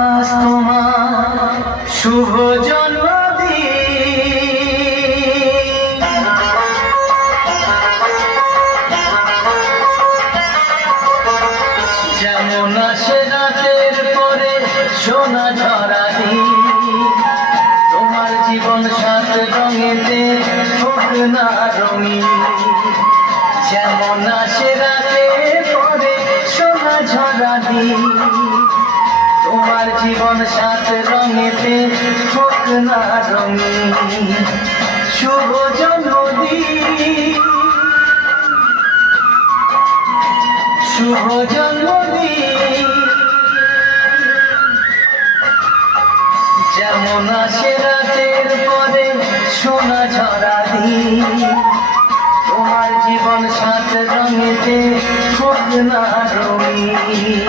আজ তোমার শুভ জন্মদিন। যেমন আসে রাতের পরে সোনা ঝরা দিন, তোমার জীবন সাত রঙেতে হোক না রঙিন। যেমন আসে রাতের পরে সোনা ঝরা দিন, তোমার জীবন সাত রঙেতে হোক না রঙিন। শুভ জন্মদিন, শুভ জন্মদিন। যেমন আসে রাতের পরে সোনা ঝরা দিন, তোমার জীবন সাত রঙেতে হোক না রঙিন।